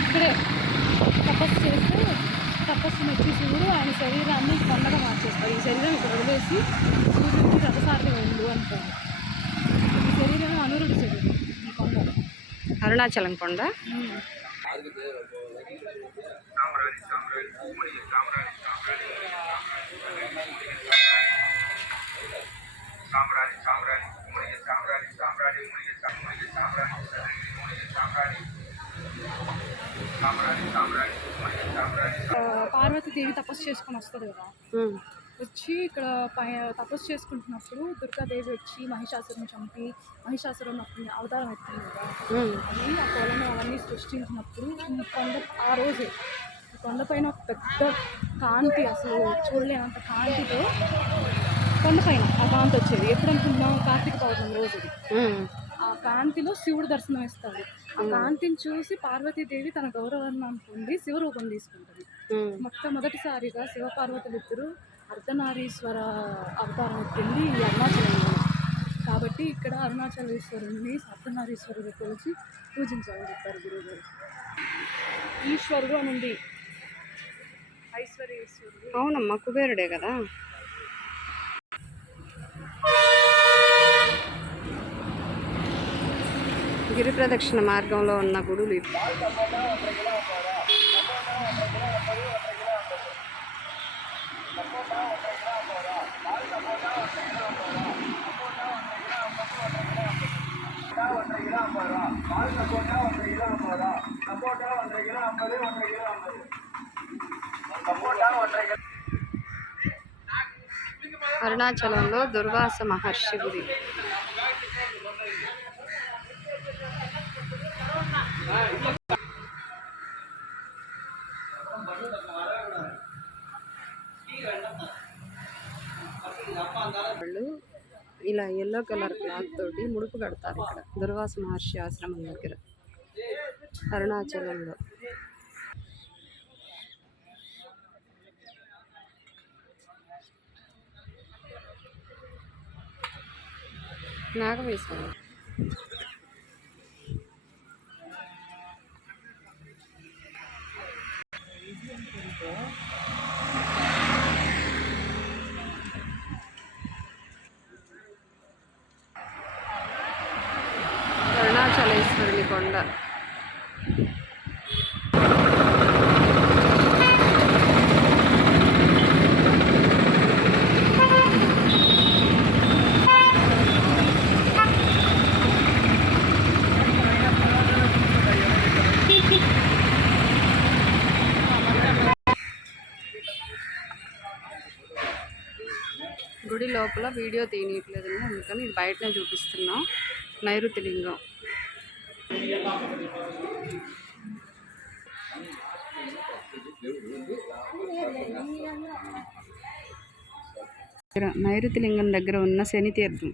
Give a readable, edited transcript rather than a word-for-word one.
ఇక్కడే తపస్సు మెచ్చి శివుడు ఆయన శరీరాన్ని కొండగా మార్చేస్తారు. ఈ శరీరం ఇక్కడ వదిలేసి సూర్యుడికి రథసారథి వెళ్ళు అంటారు. ఈ శరీరం అనురుడి శరీరం ఈ కొండ అరుణాచలం కొండ. పార్వతీదేవి తపస్సు చేసుకొని వస్తుంది కదా, వచ్చి ఇక్కడ తపస్సు చేసుకుంటున్నప్పుడు దుర్గాదేవి వచ్చి మహిషాసురుని చంపి మహిషాసురుని అవతారం ఎత్తుంది కదా, అది ఆ కొలను అవన్నీ సృష్టించినప్పుడు ఆ రోజే కొండపైన ఒక పెద్ద కాంతి, అసలు చూడలేనంత కాంతితో కొండపైన ఆ కాంతి వచ్చేది. ఎప్పుడు అనుకుంటున్నాం? కార్తీక పౌర్ణమి రోజు. ఆ కాంతిలో శివుడు దర్శనం ఇస్తాడు. ఆ కాంతిని చూసి పార్వతీదేవి తన గౌరవాన్ని అనుకుంది శివరూపం తీసుకుంటుంది. మొట్టమొదటిసారిగా శివపార్వతులు ఇద్దరు అర్ధనారీశ్వర అవతారం ఎత్తింది ఈ అరుణాచలంలో. కాబట్టి ఇక్కడ అరుణాచలేశ్వరుని అర్ధనారీశ్వరుడు కొలిచి పూజించాలని చెప్పారు గురువుగారు. ఈశ్వరుడు అని ఉంది, ఐశ్వర్యేశ్వరుడు. అవునమ్మా, కుబేరుడే కదా. గిరి ప్రదక్షిణ మార్గంలో ఉన్న గుడులు. అరుణాచలంలో దుర్వాస మహర్షి గుడి. వాళ్ళు ఇలా ఎల్లో కలర్ క్లాత్ తోటి ముడుపు కడతారు ఇక్కడ దుర్వాస మహర్షి ఆశ్రమం దగ్గర అరుణాచలంలో. నాగవేశ్వరం. అరుణాచలేశ్వరుని కొండ. గుడి లోపల వీడియో తీయట్లేదండి, అందుకని ఇది బయటనే చూపిస్తున్నాం. నైరుతి లింగం. నైరుతి లింగం దగ్గర ఉన్న శని తీర్థం.